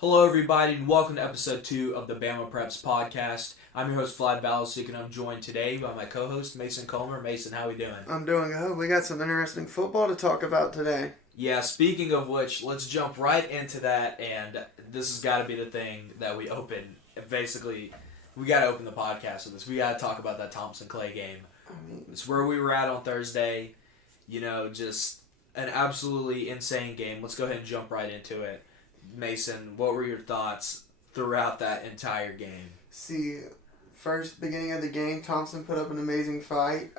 Hello, everybody, and welcome to episode 2 of the BamaPreps podcast. I'm your host, Vlad Balasik, and I'm joined today by my co-host, Mason Comer. Mason, how we doing? I'm doing good. We got some interesting football to talk about today. Yeah, speaking of which, let's jump right into that, and this has got to be the thing that we open. Basically, we got to open the podcast with this. We got to talk about that Thompson-Clay game. It's where we were at on Thursday. You know, just an absolutely insane game. Let's go ahead and jump right into it. Mason, what were your thoughts throughout that entire game? See, first beginning of the game, Thompson put up an amazing fight.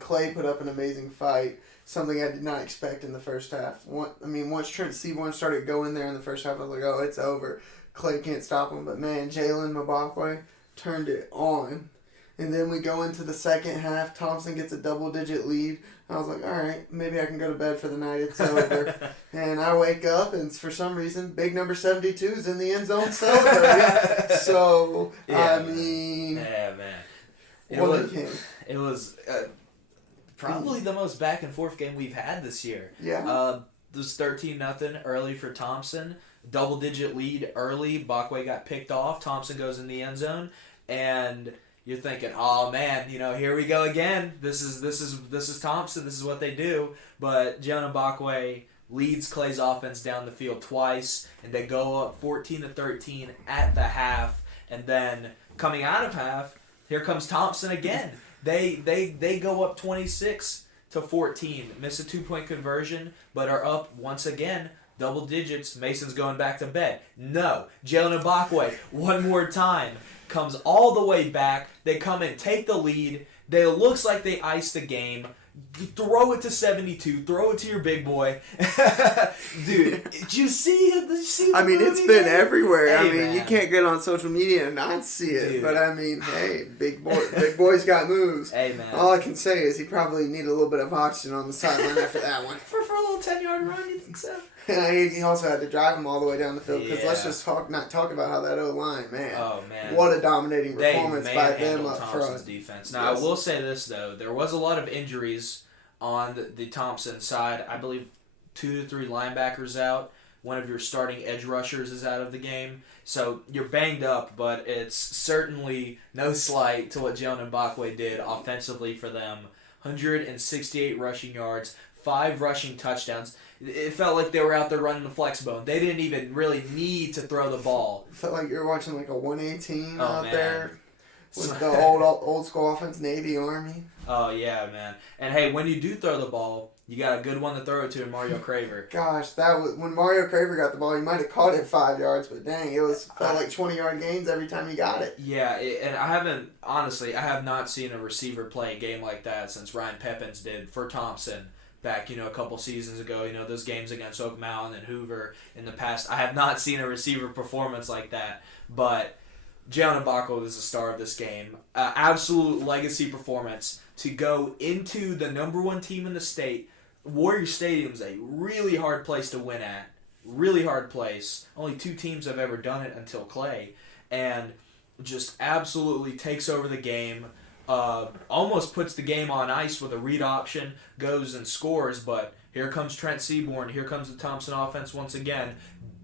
Clay put up an amazing fight. Something I did not expect in the first half. Once Trent Seaborn started going there in the first half, I was like, oh, it's over. Clay can't stop him. But man, Jalen Mbakwe turned it on. And then we go into the second half. Thompson gets a double-digit lead. I was like, all right, maybe I can go to bed for the night. It's over. And I wake up, and for some reason, big number 72 is in the end zone celebrating. So, Yeah, man. It was probably the most back-and-forth game we've had this year. Yeah. It was 13-0 early for Thompson. Double-digit lead early. Mbakwe got picked off. Thompson goes in the end zone. And you're thinking, oh man, here we go again. This is Thompson. This is what they do. But Jalen Mbakwe leads Clay's offense down the field twice, and they go up 14-13 at the half. And then coming out of half, here comes Thompson again. They go up 26-14, miss a 2-point conversion, but are up once again. Double digits. Mason's going back to bed. No, Jalen Mbakwe one more time. Comes all the way back. They come and take the lead. It looks like they iced the game. Throw it to 72. Throw it to your big boy. Dude, did you see it? It's been everywhere. Hey, man. You can't get on social media and not see it. Dude. But hey, big boy's got moves. Hey, man. All I can say is he probably needed a little bit of oxygen on the sideline after that one. For a little 10-yard run, you think so? He also had to drive him all the way down the field because let's just not talk about how that O-line, man. Oh, man. What a dominating performance by them manhandled up Thompson's front. defense. Now, I will say this, though. There was a lot of injuries on the Thompson side. I believe 2 to 3 linebackers out. One of your starting edge rushers is out of the game. So you're banged up, but it's certainly no slight to what Jalen Mbakwe did offensively for them. 168 rushing yards, 5 rushing touchdowns. It felt like they were out there running the flex bone. They didn't even really need to throw the ball. It felt like you were watching like a 1A team out man. there with the old school offense, Navy, Army. Oh, yeah, man. And, hey, when you do throw the ball, you got a good one to throw it to in Mario Craver. Gosh, when Mario Craver got the ball, he might have caught it 5 yards, but dang, felt like 20-yard gains every time he got it. Yeah, and I have not seen a receiver play a game like that since Ryan Peppins did for Thompson back, a couple seasons ago. Those games against Oak Mountain and Hoover in the past. I have not seen a receiver performance like that, but Jalen Mbakwe was the star of this game. Absolute legacy performance to go into the number 1 team in the state. Warrior Stadium's a really hard place to win at. Really hard place. Only 2 teams have ever done it until Clay. And just absolutely takes over the game. Almost puts the game on ice with a read option. Goes and scores, but here comes Trent Seaborn. Here comes the Thompson offense once again.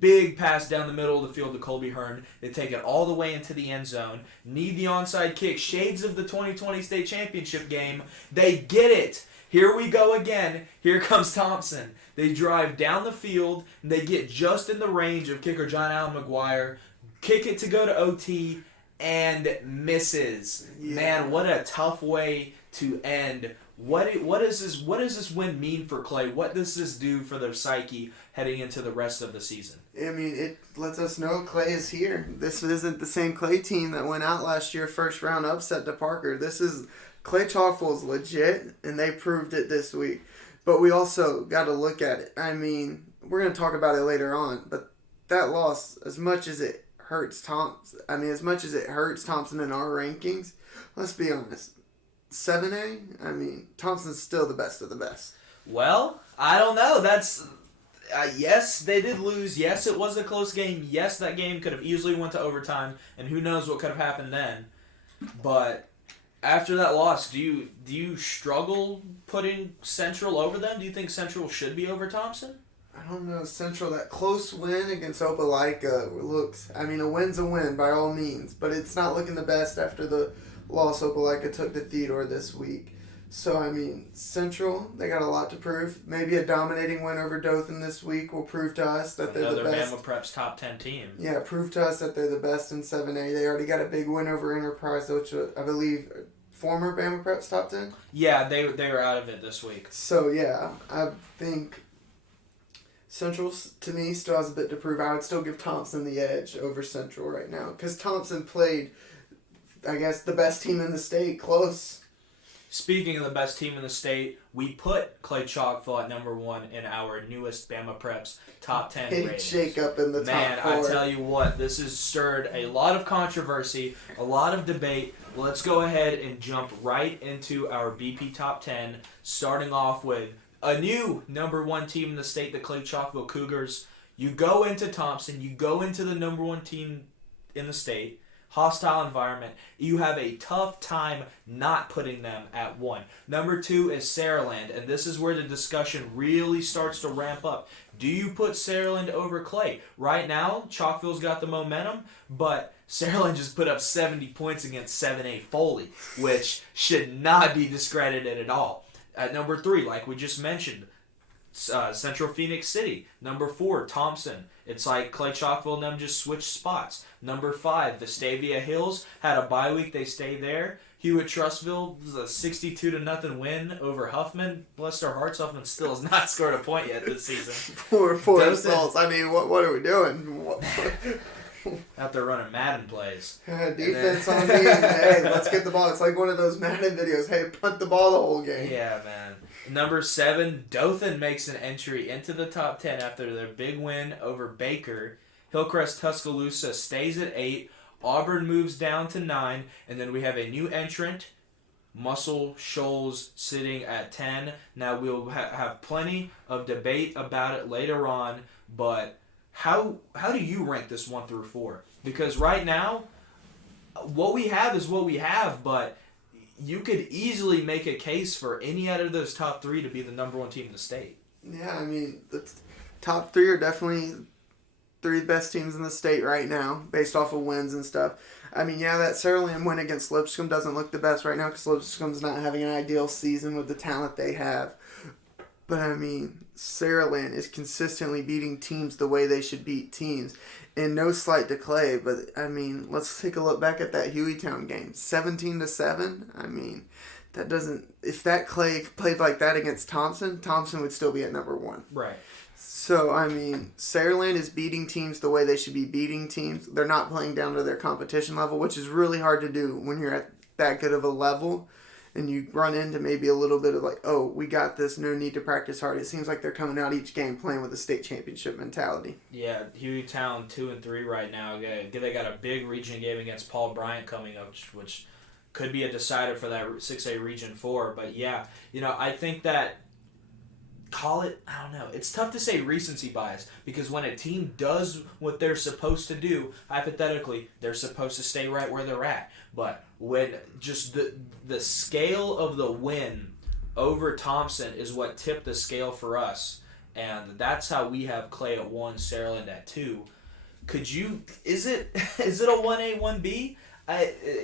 Big pass down the middle of the field to Colby Hearn. They take it all the way into the end zone. Need the onside kick. Shades of the 2020 state championship game. They get it. Here we go again. Here comes Thompson. They drive down the field. And they get just in the range of kicker John Allen McGuire. Kick it to go to OT and misses. Yeah. Man, what a tough way to end. What does this win mean for Clay? What does this do for their psyche heading into the rest of the season? It lets us know Clay is here. This isn't the same Clay team that went out last year, first round upset to Parker. This is Clay Chalkful is legit, and they proved it this week. But we also got to look at it. We're going to talk about it later on, but that loss, as much as it hurts Thompson in our rankings, let's be honest. 7A, Thompson's still the best of the best. Well, I don't know. That's yes, they did lose. Yes, it was a close game. Yes, that game could have easily went to overtime, and who knows what could have happened then. But after that loss, do you struggle putting Central over them? Do you think Central should be over Thompson? I don't know, Central, that close win against Opelika looks, I mean, a win's a win by all means, but it's not looking the best after the loss Opelika took to Theodore this week. So, I mean, Central, they got a lot to prove. Maybe a dominating win over Dothan this week will prove to us that they're the best. Another BamaPreps top 10 team. Yeah, prove to us that they're the best in 7A. They already got a big win over Enterprise, which I believe former BamaPreps top 10. Yeah, they were out of it this week. So, yeah, I think Central, to me, still has a bit to prove. I would still give Thompson the edge over Central right now. Because Thompson played, I guess, the best team in the state close. Speaking of the best team in the state, we put Clay Chalkville at number 1 in our newest BamaPreps top 10 Big ratings. shake up in the top 4. Man, I tell you what, this has stirred a lot of controversy, a lot of debate. Let's go ahead and jump right into our BP top 10, starting off with a new number 1 team in the state, the Clay Chalkville Cougars. You go into Thompson, you go into the number 1 team in the state, hostile environment. You have a tough time not putting them at 1. Number 2 is Saraland, and this is where the discussion really starts to ramp up. Do you put Saraland over Clay? Right now, Chalkville's got the momentum, but Saraland just put up 70 points against 7A Foley, which should not be discredited at all. At number 3, like we just mentioned, Central Phoenix City. Number 4, Thompson. It's like Clay Chalkville and them just switched spots. Number 5, Vestavia Hills had a bye week. They stay there. Hewitt Trustville was a 62-0 win over Huffman. Bless their hearts, Huffman still has not scored a point yet this season. Poor souls. I mean, what are we doing? Out there running Madden plays. Defense on me. Hey, let's get the ball. It's like one of those Madden videos. Hey, punt the ball the whole game. Yeah, man. Number 7, Dothan makes an entry into the top 10 after their big win over Baker. Hillcrest Tuscaloosa stays at 8. Auburn moves down to 9. And then we have a new entrant, Muscle Shoals, sitting at 10. Now, we'll have plenty of debate about it later on. But how do you rank this 1 through 4? Because right now, what we have is what we have, but you could easily make a case for any out of those top 3 to be the number 1 team in the state. Yeah, I mean, the top 3 are definitely 3 best teams in the state right now, based off of wins and stuff. I mean, yeah, that Saraland win against Lipscomb doesn't look the best right now because Lipscomb's not having an ideal season with the talent they have. But, I mean, Saraland is consistently beating teams the way they should beat teams. And no slight to Clay, but, I mean, let's take a look back at that Hueytown game. 17-7. I mean, that doesn't... If that Clay played like that against Thompson, Thompson would still be at number 1. Right. So, I mean, Saraland is beating teams the way they should be beating teams. They're not playing down to their competition level, which is really hard to do when you're at that good of a level. And you run into maybe a little bit of like, oh, we got this, no need to practice hard. It seems like they're coming out each game playing with a state championship mentality. Yeah, Hueytown 2-3 right now. They got a big region game against Paul Bryant coming up, which could be a decider for that 6A Region 4. But yeah, I think that, I don't know. It's tough to say recency bias because when a team does what they're supposed to do, hypothetically, they're supposed to stay right where they're at. But when just the scale of the win over Thompson is what tipped the scale for us, and that's how we have Clay at 1, Saraland at 2. Is it a 1A, 1B?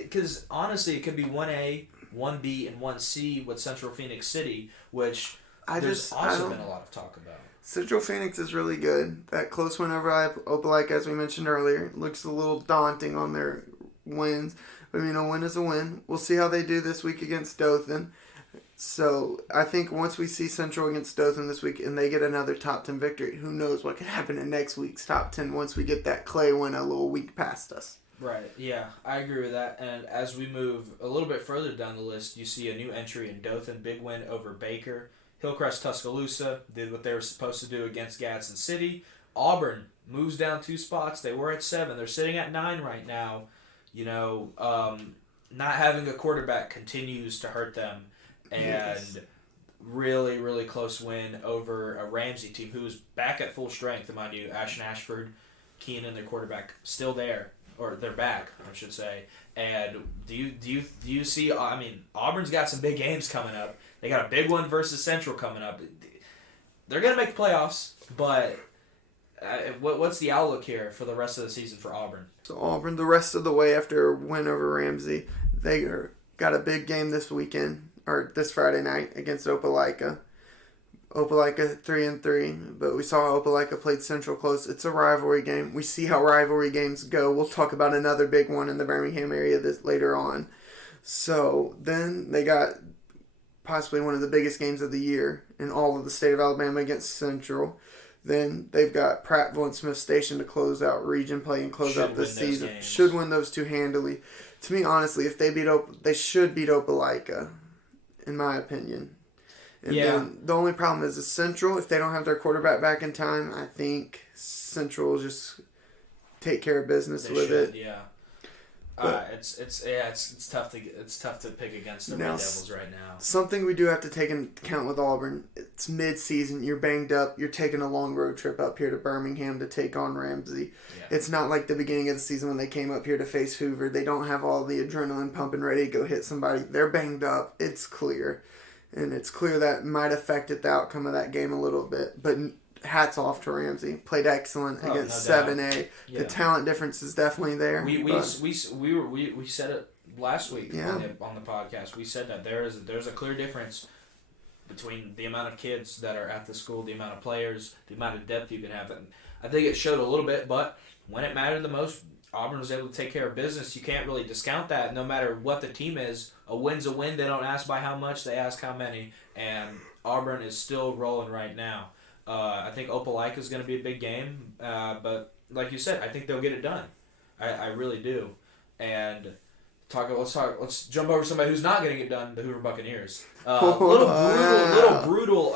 Because honestly, it could be 1A, 1B, and 1C with Central Phoenix City, which there's also been a lot of talk about. Central Phoenix is really good. That close win over Opelika, as we mentioned earlier, looks a little daunting on their wins. But, a win is a win. We'll see how they do this week against Dothan. So, I think once we see Central against Dothan this week and they get another top 10 victory, who knows what could happen in next week's top 10 once we get that Clay win a little week past us. Right, yeah, I agree with that. And as we move a little bit further down the list, you see a new entry in Dothan, big win over Baker. Hillcrest Tuscaloosa did what they were supposed to do against Gadsden City. Auburn moves down 2 spots. They were at 7. They're sitting at 9 right now. Not having a quarterback continues to hurt them. And yes. Really, really close win over a Ramsey team who's back at full strength, mind you. Ashton Ashford, Keenan, their quarterback, still there. Or they're back, I should say. And do you see, Auburn's got some big games coming up. They got a big one versus Central coming up. they're going to make the playoffs, but what's the outlook here for the rest of the season for Auburn? So Auburn, the rest of the way after a win over Ramsey, got a big game this weekend, or this Friday night, against Opelika. Opelika 3-3, but we saw Opelika played Central close. It's a rivalry game. We see how rivalry games go. We'll talk about another big one in the Birmingham area later on. So then they got possibly one of the biggest games of the year in all of the state of Alabama against Central. Then they've got Prattville and Smith Station to close out region play and close out the season. Should win those two handily. To me, honestly, if they they should beat Opelika, in my opinion. And then the only problem is Central. If they don't have their quarterback back in time, I think Central will just take care of business with it. Yeah. It's tough to pick against the Red Devils right now. Something we do have to take into account with Auburn. It's mid-season. You're banged up. You're taking a long road trip up here to Birmingham to take on Ramsey. Yeah. It's not like the beginning of the season when they came up here to face Hoover. They don't have all the adrenaline pumping, ready to go hit somebody. They're banged up. It's clear. And it's clear that might affected the outcome of that game a little bit. But hats off to Ramsey. Played excellent against 7A. Yeah. The talent difference is definitely there. We said it last week on the podcast. We said that there's a clear difference between the amount of kids that are at the school, the amount of players, the amount of depth you can have. And I think it showed a little bit, but when it mattered the most, Auburn was able to take care of business. You can't really discount that. No matter what the team is, a win's a win. They don't ask by how much, they ask how many. And Auburn is still rolling right now. I think Opelika is going to be a big game, but like you said, I think they'll get it done. I really do. And let's jump over to somebody who's not getting it done. The Hoover Buccaneers. A little brutal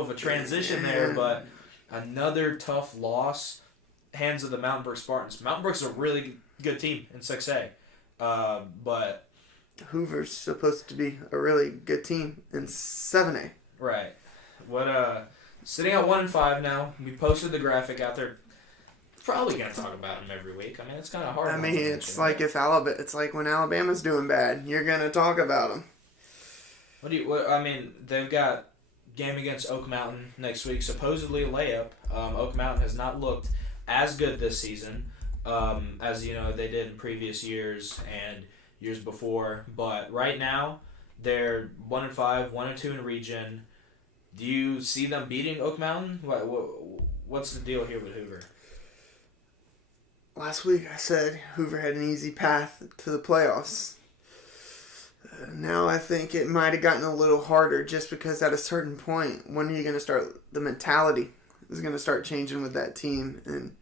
of a transition there, but another tough loss. Hands of the Mountain Brook Spartans. Mountain Brook's a really good team in 6A, but Hoover's supposed to be a really good team in 7A. Right. Sitting at 1-5 now. We posted the graphic out there. Probably gonna talk about them every week. I mean, it's kind of hard. It's like it's like when Alabama's doing bad, you're gonna talk about them. They've got game against Oak Mountain next week. Supposedly a layup. Oak Mountain has not looked as good this season as they did in previous years and years before. But right now, they're 1-5, 1-2 in region. Do you see them beating Oak Mountain? What's the deal here with Hoover? Last week I said Hoover had an easy path to the playoffs. Now I think it might have gotten a little harder just because at a certain point, when are you going to start, the mentality is going to start changing with that team. And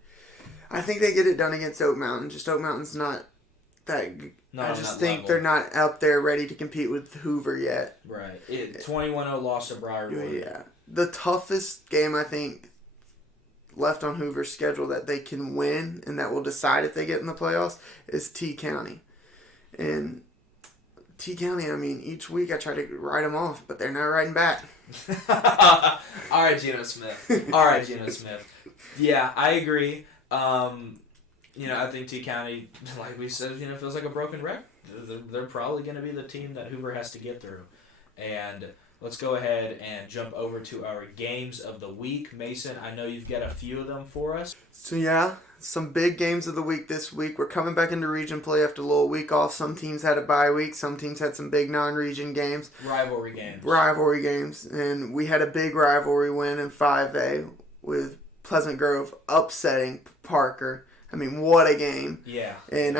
I think they get it done against Oak Mountain. Just Oak Mountain's not that. I just think they're not up there ready to compete with Hoover yet. Right. 21-0 loss to Briarwood. Yeah. The toughest game I think left on Hoover's schedule that they can win and that will decide if they get in the playoffs is T County. And T County, each week I try to write them off, but they're not writing back. All right, Geno Smith. Yeah, I agree. I think T County, like we said, feels like a broken record. They're probably going to be the team that Hoover has to get through. And let's go ahead and jump over to our games of the week. Mason, I know you've got a few of them for us. So yeah, some big games of the week this week. We're coming back into region play after a little week off. Some teams had a bye week. Some teams had some big non-region games. Rivalry games. And we had a big rivalry win in 5A with Pleasant Grove upsetting Parker. What a game. Yeah. And,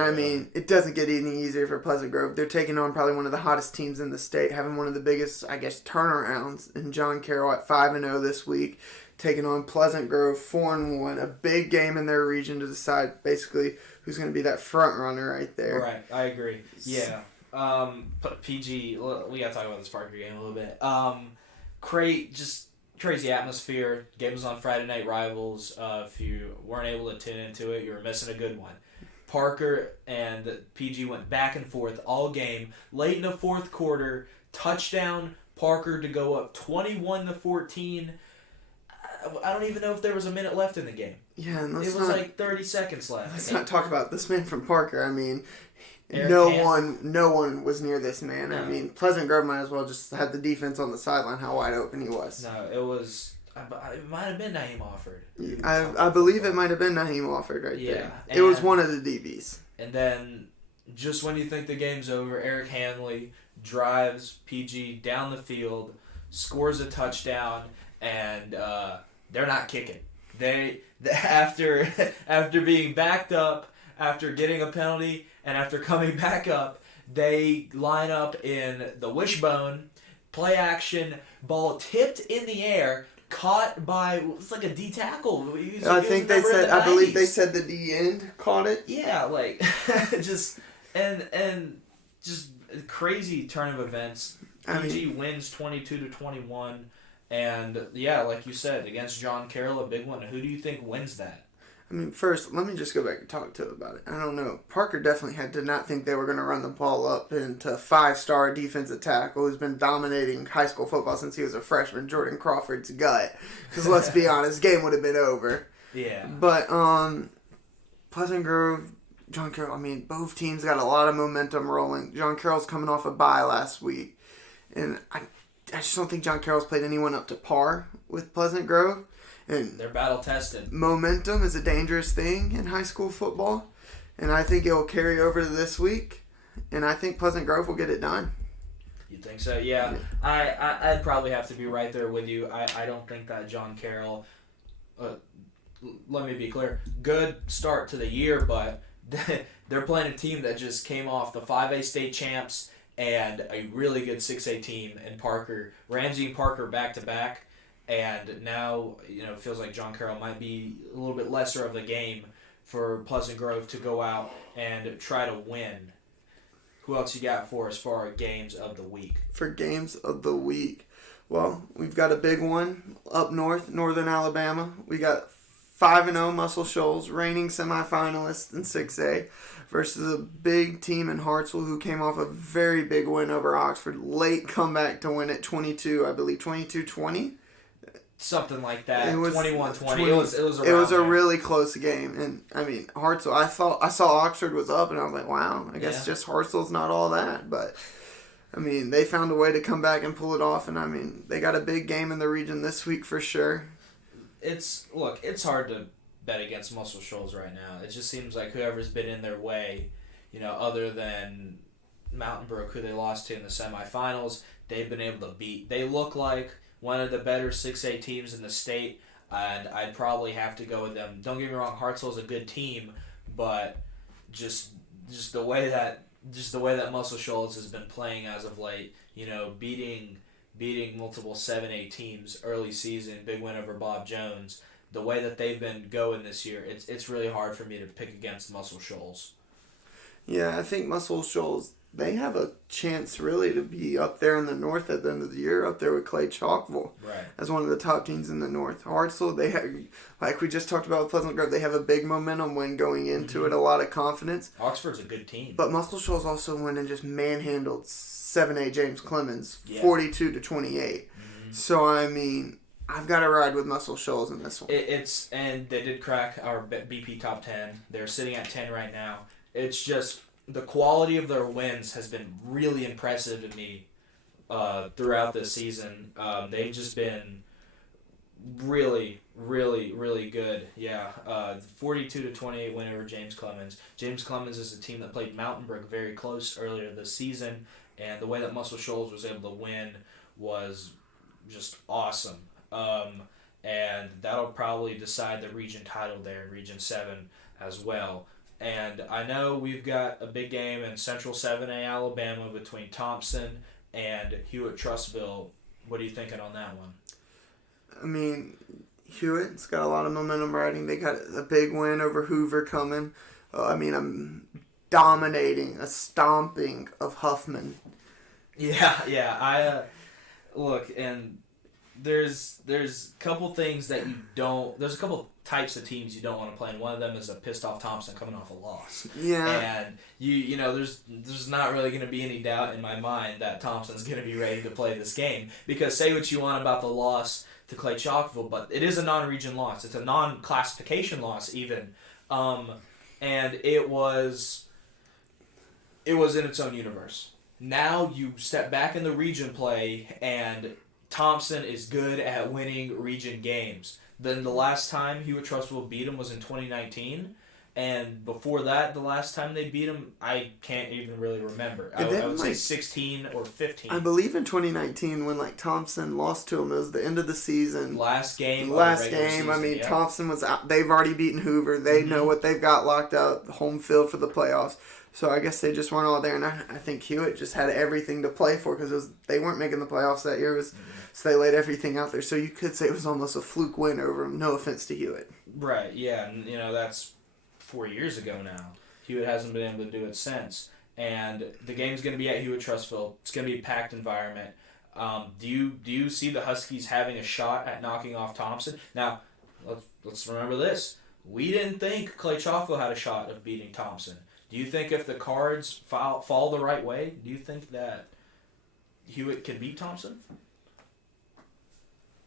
it doesn't get any easier for Pleasant Grove. They're taking on probably one of the hottest teams in the state, having one of the biggest, turnarounds. And John Carroll at 5-0 this week, taking on Pleasant Grove 4-1. A big game in their region to decide, basically, who's going to be that front runner right there. Right. I agree. Yeah. PG, we got to talk about this Parker game a little bit. Crazy atmosphere. Game was on Friday Night Rivals. If you weren't able to tune into it, you were missing a good one. Parker and PG went back and forth all game. Late in the fourth quarter, touchdown Parker to go up 21-14. I don't even know if there was a minute left in the game. Yeah, and it was like 30 seconds left. Let's not talk about this man from Parker. No one was near this man. No. I mean, Pleasant Grove might as well just have the defense on the sideline. How wide open he was. No, it was. It might have been Naeem Offord. I believe it might have been Naeem Offord right there. It was one of the DBs. And then, just when you think the game's over, Eric Hanley drives PG down the field, scores a touchdown, and they're not kicking. After being backed up, after getting a penalty, and after coming back up, they line up in the wishbone, play action, ball tipped in the air, caught by, it's like a D tackle. I believe they said the D end caught it. Yeah, like just crazy turn of events. PG wins 22-21, and yeah, like you said, against John Carroll, a big one. Who do you think wins that? I mean, first, let me just go back and talk to him about it. I don't know. Parker definitely did not think they were going to run the ball up into 5-star defensive tackle who's been dominating high school football since he was a freshman, Jordan Crawford's gut. Because let's be honest, game would have been over. Yeah. But Pleasant Grove, John Carroll, I mean, both teams got a lot of momentum rolling. John Carroll's coming off a bye last week. And I just don't think John Carroll's played anyone up to par with Pleasant Grove. And they're battle tested. Momentum is a dangerous thing in high school football, and I think it will carry over to this week, and I think Pleasant Grove will get it done. You think so? Yeah. I'd probably have to be right there with you. I don't think that John Carroll, let me be clear, good start to the year, but they're playing a team that just came off the 5A state champs and a really good 6A team in Parker. Ramsey and Parker back-to-back. And now, it feels like John Carroll might be a little bit lesser of a game for Pleasant Grove to go out and try to win. Who else you got for us for our games of the week? For games of the week, well, we've got a big one up north, Northern Alabama. We got 5-0 Muscle Shoals, reigning semifinalists in 6A, versus a big team in Hartsville who came off a very big win over Oxford. Late comeback to win at 22-20. Something like that. It was 21-20. It was a really close game, and I mean Hartsville. I saw Oxford was up, and I was like, wow. I guess just Hartsville's not all that, but I mean they found a way to come back and pull it off, and I mean they got a big game in the region this week for sure. It's hard to bet against Muscle Shoals right now. It just seems like whoever's been in their way, other than Mountain Brook, who they lost to in the semifinals, they've been able to beat. They look like one of the better 6A teams in the state, and I'd probably have to go with them. Don't get me wrong, Hartsville's a good team, but just the way that Muscle Shoals has been playing as of late, beating multiple 7A teams early season, big win over Bob Jones. The way that they've been going this year, it's really hard for me to pick against Muscle Shoals. Yeah, I think Muscle Shoals, they have a chance really to be up there in the north at the end of the year, up there with Clay Chalkville. Right. As one of the top teams in the north. Hartsville, they have, like we just talked about with Pleasant Grove, they have a big momentum win going into it, a lot of confidence. Oxford's a good team. But Muscle Shoals also went and just manhandled 7A James Clemens, 42-28. Mm-hmm. So, I mean, I've got to ride with Muscle Shoals in this one. And they did crack our BP top 10. They're sitting at 10 right now. It's just the quality of their wins has been really impressive to me throughout this season. They've just been really, really, really good. Yeah, 42-28 win over James Clemens. James Clemens is a team that played Mountain Brook very close earlier this season, and the way that Muscle Shoals was able to win was just awesome. And that'll probably decide the region title there in Region 7 as well. And I know we've got a big game in Central 7A Alabama between Thompson and Hewitt-Trussville. What are you thinking on that one? I mean, Hewitt's got a lot of momentum riding. They got a big win over Hoover coming. I'm dominating, a stomping of Huffman. Yeah. Look, and there's a couple things that you don't. There's a couple types of teams you don't want to play, and one of them is a pissed off Thompson coming off a loss. Yeah. And there's not really going to be any doubt in my mind that Thompson's going to be ready to play this game, because say what you want about the loss to Clay Chalkville, but it is a non-region loss. It's a non-classification loss even, and it was it was in its own universe. Now you step back in the region play, and Thompson is good at winning region games. Then the last time Hewitt-Trussville beat him was in 2019. And before that, the last time they beat him, I can't even really remember. I would say 16 or 15. I believe in 2019 when Thompson lost to him, it was the end of the season. Last game. Season, I mean, yeah. Thompson was out. They've already beaten Hoover. They know what they've got locked up, home field for the playoffs. So I guess they just went all there. And I think Hewitt just had everything to play for because they weren't making the playoffs that year. So they laid everything out there. So you could say it was almost a fluke win over him. No offense to Hewitt. Right, yeah. And, that's 4 years ago now. Hewitt hasn't been able to do it since. And the game's going to be at Hewitt-Trussville. It's going to be a packed environment. Do you see the Huskies having a shot at knocking off Thompson? Now, let's remember this. We didn't think Clay Chalkville had a shot of beating Thompson. Do you think if the cards fall the right way, do you think that Hewitt can beat Thompson?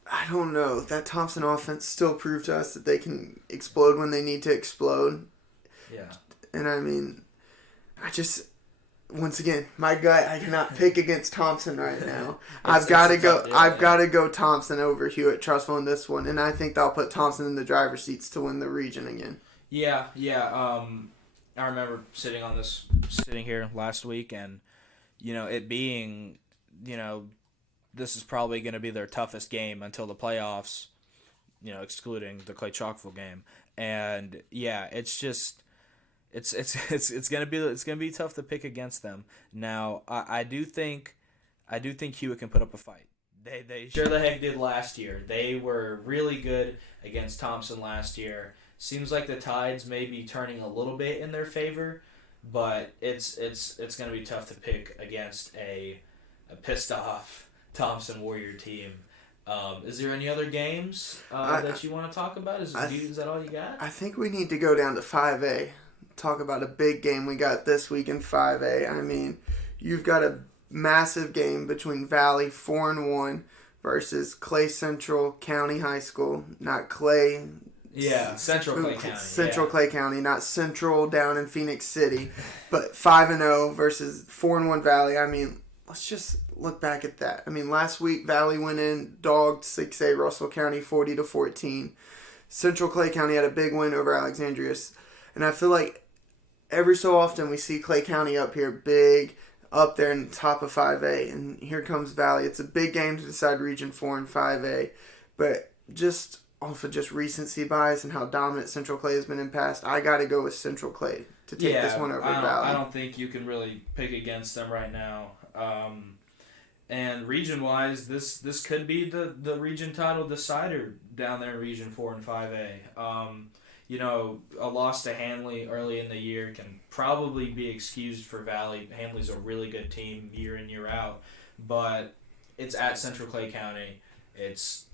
I don't know. That Thompson offense still proved to us that they can explode when they need to explode. Yeah. And I mean, once again, my gut, I cannot pick against Thompson right now. I've got to go Thompson over Hewitt-Trussville in this one, and I think they'll put Thompson in the driver's seats to win the region again. Yeah. I remember sitting here last week, and it being, this is probably going to be their toughest game until the playoffs, excluding the Clay Chalkville game. And yeah, it's just it's going to be tough to pick against them. Now, I do think Hewitt can put up a fight. They sure the heck did last year. They were really good against Thompson last year. Seems like the tides may be turning a little bit in their favor, but it's going to be tough to pick against a pissed off Thompson Warrior team. Is there any other games that you want to talk about? Is that all you got? I think we need to go down to 5A. Talk about a big game we got this week in 5A. I mean, you've got a massive game between Valley 4-1 versus Clay Central County High School. Not Clay. Yeah, Central Clay County. Central Clay County, not Central down in Phoenix City, but 5-0 versus 4-1 Valley. I mean, let's just look back at that. I mean, last week Valley went in, dogged 6A Russell County 40-14. Central Clay County had a big win over Alexandria, and I feel like every so often we see Clay County up here big, up there in the top of 5A, and here comes Valley. It's a big game to decide Region 4 and 5A, but just off of just recency bias and how dominant Central Clay has been in past, I got to go with Central Clay to take this one over Valley. I don't think you can really pick against them right now. And region-wise, this could be the region title decider down there in Region 4 and 5A. A loss to Hanley early in the year can probably be excused for Valley. Hanley's a really good team year in, year out. But it's at Central Clay County. It's,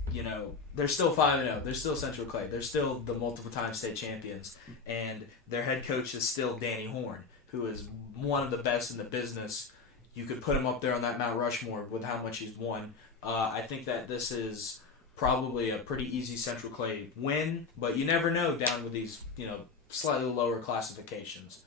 they're still 5-0. They're still Central Clay. They're still the multiple-time state champions. And their head coach is still Danny Horn, who is one of the best in the business. You could put him up there on that Mount Rushmore with how much he's won. I think that this is probably a pretty easy Central Clay win, but you never know down with these, slightly lower classifications.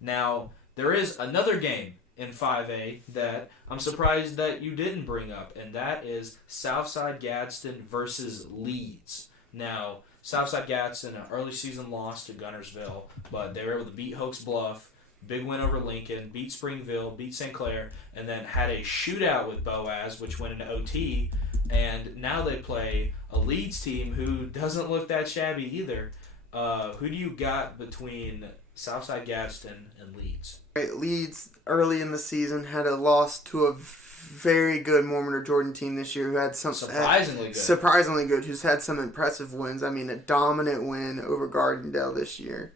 Now, there is another game in 5A that I'm surprised that you didn't bring up, and that is Southside Gadsden versus Leeds. Now, Southside Gadsden, an early season loss to Gunnersville, but they were able to beat Hoax Bluff, big win over Lincoln, beat Springville, beat St. Clair, and then had a shootout with Boaz, which went into OT, and now they play a Leeds team who doesn't look that shabby either. Who do you got between Southside Gadsden and Leeds? Leeds, early in the season, had a loss to a very good Mormon Jordan team this year who had some... Surprisingly good, who's had some impressive wins. I mean, a dominant win over Gardendale this year.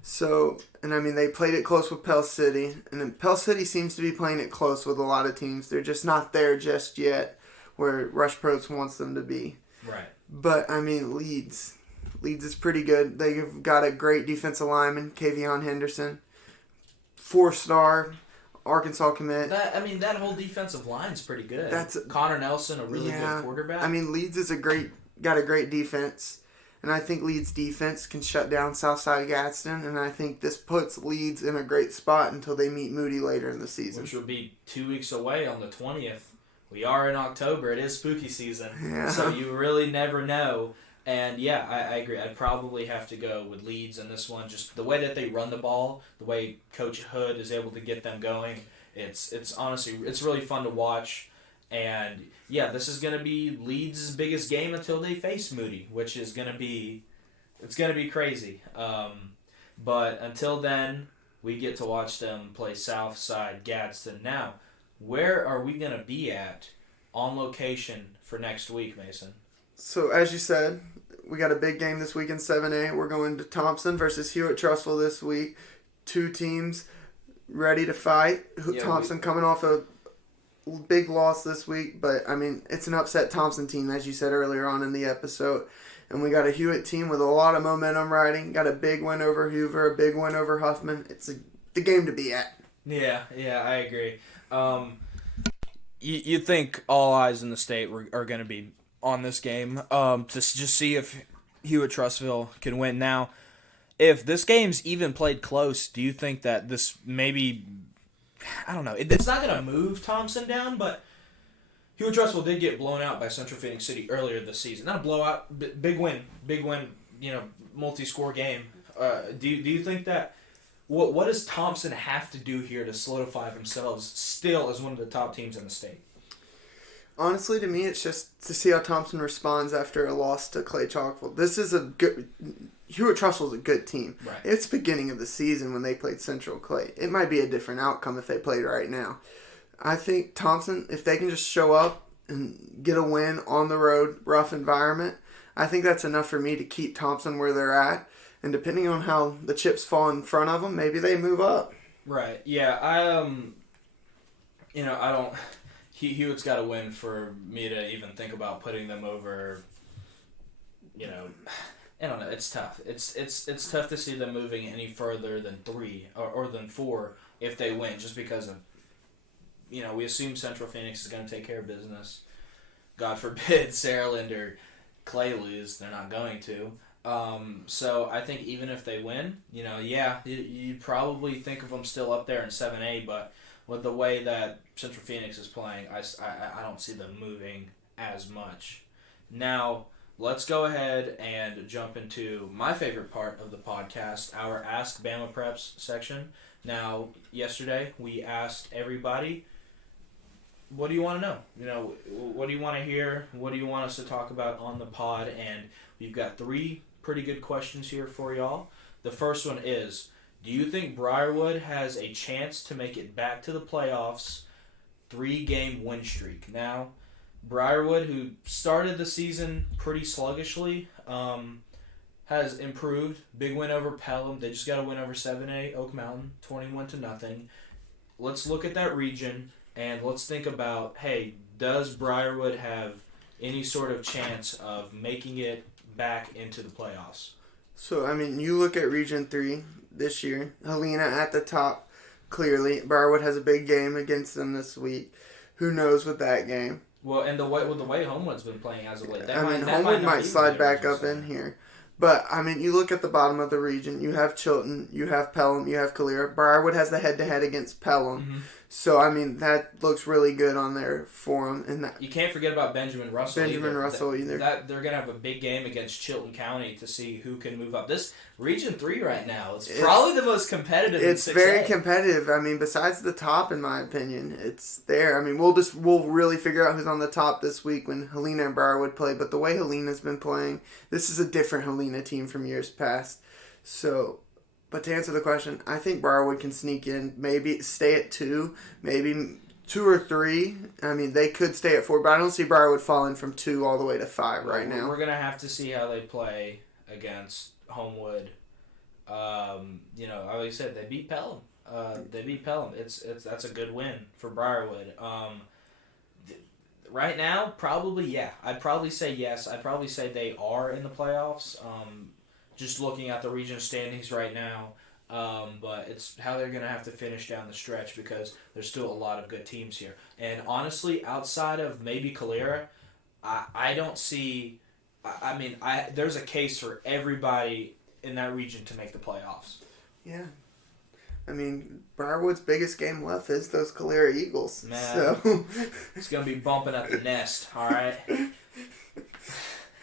So, and I mean, they played it close with Pell City, and then Pell City seems to be playing it close with a lot of teams. They're just not there just yet where Rush Probst wants them to be. Right. But, I mean, Leeds is pretty good. They've got a great defensive lineman, Kavion Henderson. 4-star Arkansas commit. That whole defensive line's pretty good. That's Connor Nelson, a really good quarterback. I mean, Leeds is got a great defense. and I think Leeds defense can shut down Southside Gadsden, and I think this puts Leeds in a great spot until they meet Moody later in the season. Which will be 2 weeks away on the 20th. We are in October. It is spooky season. Yeah. So you really never know. And yeah, I agree. I'd probably have to go with Leeds in this one. Just the way that they run the ball, the way Coach Hood is able to get them going. It's honestly, it's really fun to watch. And yeah, this is going to be Leeds' biggest game until they face Moody, which is going to be, it's going to be crazy. But until then, we get to watch them play Southside Gadsden. Now, where are we going to be at on location for next week, Mason? So, as you said, we got a big game this week in 7A. We're going to Thompson versus Hewitt-Trussville this week. Two teams ready to fight. Yeah, Thompson coming off a big loss this week, but, I mean, it's an upset Thompson team, as you said earlier on in the episode. And we got a Hewitt team with a lot of momentum riding. Got a big win over Hoover, a big win over Huffman. It's the game to be at. Yeah, I agree. You think all eyes in the state are going to be on this game to just see if Hewitt-Trussville can win. Now, if this game's even played close, do you think that this maybe, I don't know, it's not going to move Thompson down, but Hewitt-Trussville did get blown out by Central Phoenix City earlier this season. Not a blowout, big win, multi-score game. Do you think that, what does Thompson have to do here to solidify themselves still as one of the top teams in the state? Honestly, to me, it's just to see how Thompson responds after a loss to Clay Chalkville. This is a good... Hewitt-Trussville is a good team. Right. It's beginning of the season when they played Central Clay. It might be a different outcome if they played right now. I think Thompson, if they can just show up and get a win on the road, rough environment, I think that's enough for me to keep Thompson where they're at. And depending on how the chips fall in front of them, maybe they move up. Right. Yeah. I don't... Hewitt's got to win for me to even think about putting them over. I don't know. It's tough. It's tough to see them moving any further than 3 or than 4 if they win, just because of, we assume Central Phoenix is going to take care of business. God forbid Saraland or Clay lose. They're not going to. So I think even if they win, you'd probably think of them still up there in 7A, but with the way that Central Phoenix is playing, I don't see them moving as much. Now, let's go ahead and jump into my favorite part of the podcast, our Ask BamaPreps section. Now, yesterday, we asked everybody, what do you want to know? What do you want to hear? What do you want us to talk about on the pod? And we've got 3 pretty good questions here for y'all. The first one is, do you think Briarwood has a chance to make it back to the playoffs 3-game win streak? Now, Briarwood, who started the season pretty sluggishly, has improved. Big win over Pelham. They just got a win over 7A Oak Mountain, 21-0. Let's look at that region and let's think about, hey, does Briarwood have any sort of chance of making it back into the playoffs? So, you look at Region 3 this year. Helena at the top, clearly. Briarwood has a big game against them this week. Who knows with that game? Well, and the way Homewood's been playing as of late. Homewood might slide back up in here. But, you look at the bottom of the region. You have Chilton, you have Pelham, you have Calera. Briarwood has the head-to-head against Pelham. Mm-hmm. So, that looks really good on there for them. And that, you can't forget about Benjamin Russell either. They're going to have a big game against Chilton County to see who can move up. This Region 3 right now is probably the most competitive in 6A. It's very competitive. Besides the top, in my opinion, it's there. We'll really figure out who's on the top this week when Helena and Briarwood play. But the way Helena's been playing, this is a different Helena team from years past. So... But to answer the question, I think Briarwood can sneak in, maybe stay at 2, maybe 2 or 3. They could stay at 4, but I don't see Briarwood falling from 2 all the way to 5 right now. We're going to have to see how they play against Homewood. Like I said, they beat Pelham. That's a good win for Briarwood. Right now, probably, yeah. I'd probably say yes. I'd probably say they are in the playoffs. Just looking at the region standings right now, but it's how they're going to have to finish down the stretch because there's still a lot of good teams here. And honestly, outside of maybe Calera, I don't see I mean, there's a case for everybody in that region to make the playoffs. Yeah. I mean, Briarwood's biggest game left is those Calera Eagles. Man, so it's gonna be bumping at the nest. All right.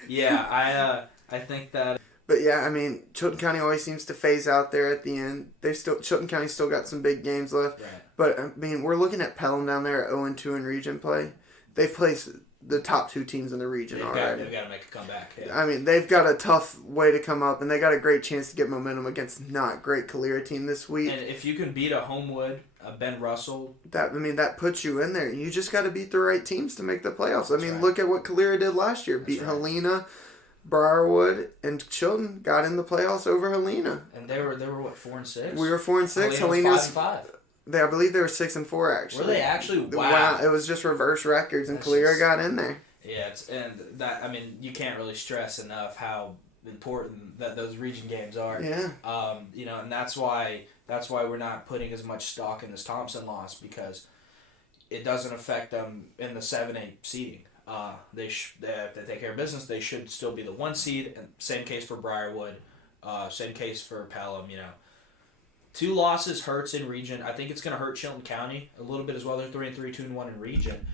Yeah, I think that. But yeah, I mean, Chilton County always seems to phase out there at the end. Chilton County still got some big games left. Right. But I mean, we're looking at Pelham down there at 0-2 in region play. They've placed the top 2 teams in the region already. They've got to make a comeback. Yeah. I mean, they've got a tough way to come up, and they got a great chance to get momentum against not great Calera team this week. And if you can beat a Homewood, a Ben Russell, that puts you in there. You just got to beat the right teams to make the playoffs. I mean, right. Look at what Calera did last year. Beat Helena, Briarwood, and Chilton got in the playoffs over Helena. And they were what, 4-6? We were 4-6. Helena was 5-5. I believe they were 6-4 actually. Were they actually? Wow. It was just reverse records, and Calera got in there. Yeah, you can't really stress enough how important that those region games are. Yeah. And that's why we're not putting as much stock in this Thompson loss, because it doesn't affect them in the 7-8 seeding. If they take care of business, they should still be the 1 seed. And same case for Briarwood. Same case for Pelham. 2 losses hurts in region. I think it's going to hurt Chilton County a little bit as well. They're 3-3, 2-1 in region.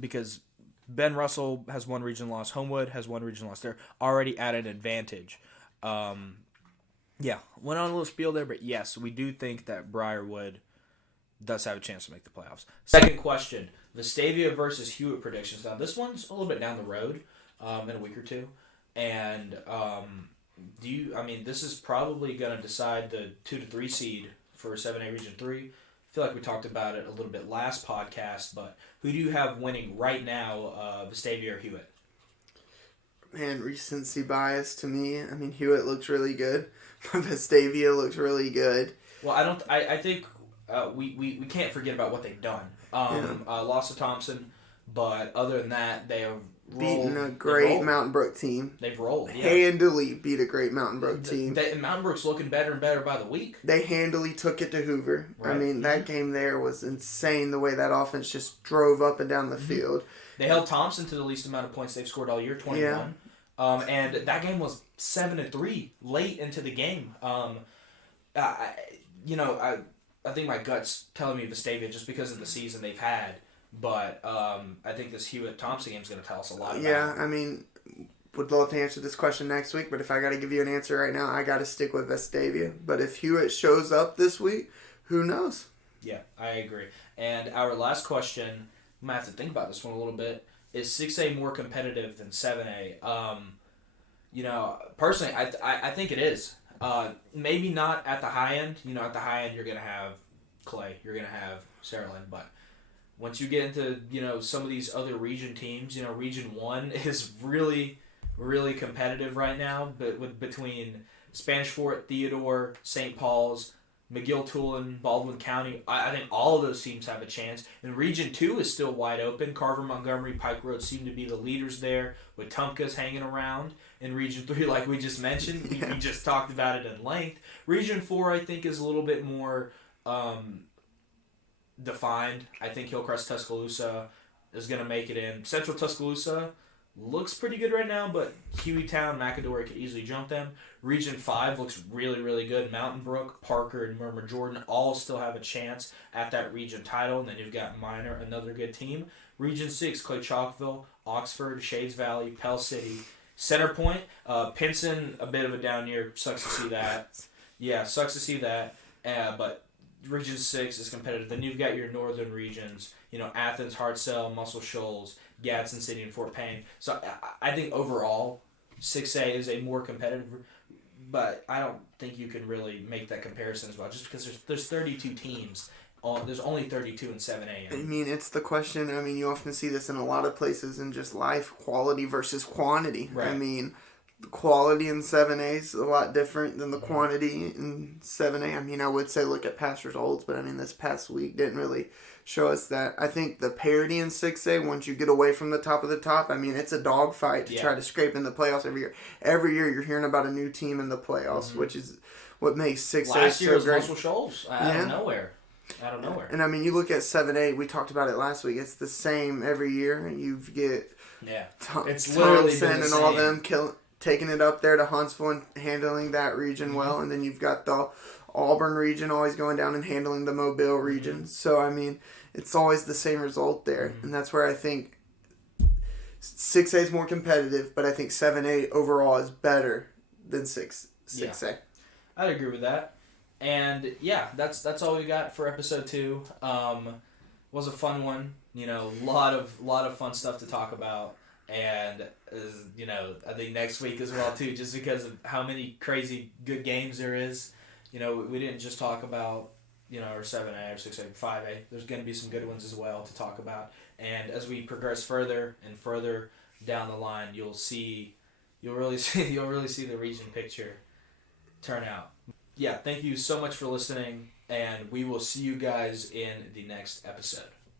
Because Ben Russell has 1 region loss, Homewood has 1 region loss. They're already at an advantage. Went on a little spiel there, but yes, we do think that Briarwood does have a chance to make the playoffs. Second question, Vestavia versus Hewitt predictions. Now, this one's a little bit down the road in a week or two. And this is probably going to decide the 2-3 seed for 7A Region 3. I feel like we talked about it a little bit last podcast, but who do you have winning right now, Vestavia or Hewitt? Man, recency bias to me. I mean, Hewitt looks really good, but Vestavia looks really good. Well, I think we can't forget about what they've done. Lost to Thompson, but other than that, they have beaten a great Mountain Brook team. They've rolled. Yeah. Handily beat a great Mountain Brook team. Mountain Brook's looking better and better by the week. They handily took it to Hoover. Right. I mean, that game there was insane, the way that offense just drove up and down the field. They held Thompson to the least amount of points they've scored all year, 21. Yeah. And that game was 7-3 late into the game. I think my gut's telling me Vestavia just because of the season they've had. But I think this Hewitt-Thompson game is going to tell us a lot about it. Yeah, I mean, would love to answer this question next week, but if I got to give you an answer right now, I got to stick with Vestavia. But if Hewitt shows up this week, who knows? Yeah, I agree. And our last question, I'm going to have to think about this one a little bit, is 6A more competitive than 7A? Personally, I think it is. Maybe not at the high end. At the high end, you're going to have Clay. You're going to have Saraland, but once you get into, some of these other region teams, Region 1 is really, really competitive right now, but between Spanish Fort, Theodore, St. Paul's, McGill-Tulane, Baldwin County, I think all of those teams have a chance. And Region 2 is still wide open. Carver, Montgomery, Pike Road seem to be the leaders there, with Tumpka's hanging around. In Region 3, like we just mentioned, we just talked about it in length. Region 4, I think, is a little bit more defined. I think Hillcrest Tuscaloosa is going to make it in. Central Tuscaloosa looks pretty good right now, but Hueytown, McAdory could easily jump them. Region 5 looks really, really good. Mountain Brook, Parker, and Murmur Jordan all still have a chance at that region title. And then you've got Minor, another good team. Region 6, Clay Chalkville, Oxford, Shades Valley, Pell City, Center Point, Pinson, a bit of a down year. Sucks to see that. Yeah, sucks to see that. But Region 6 is competitive. Then you've got your northern regions, Athens, Hartselle, Muscle Shoals, Gadsden City, and Fort Payne. So I think overall, 6A is a more competitive, but I don't think you can really make that comparison as well, just because there's 32 teams. There's only 32 in 7A. I mean, it's the question. I mean, you often see this in a lot of places in just life, quality versus quantity. Right. I mean, the quality in 7A is a lot different than the quantity in 7A. I mean, I would say look at past results, but I mean, this past week didn't really show us that. I think the parity in 6A, once you get away from the top of the top, I mean, it's a dogfight to try to scrape in the playoffs every year. Every year you're hearing about a new team in the playoffs, which is what makes 6A Last year so was great. Muscle Shoals out of nowhere. out of nowhere. And I mean, you look at 7-8. We talked about it last week. It's the same every year. You get it's literally Thompson been the and same. all them taking it up there to Huntsville and handling that region well, and then you've got the Auburn region always going down and handling the Mobile region. So I mean, it's always the same result there, and that's where I think 6A is more competitive, but I think 7A overall is better than 6A. I'd agree with that. And yeah, that's all we got for episode 2. Was a fun one. You know, lot of fun stuff to talk about. And you know, I think next week as well too, just because of how many crazy good games there is. You know, we didn't just talk about, you know, our 7A or 6A, 5A. There's going to be some good ones as well to talk about. And as we progress further and further down the line, you'll really see the region picture turn out. Yeah, thank you so much for listening, and we will see you guys in the next episode.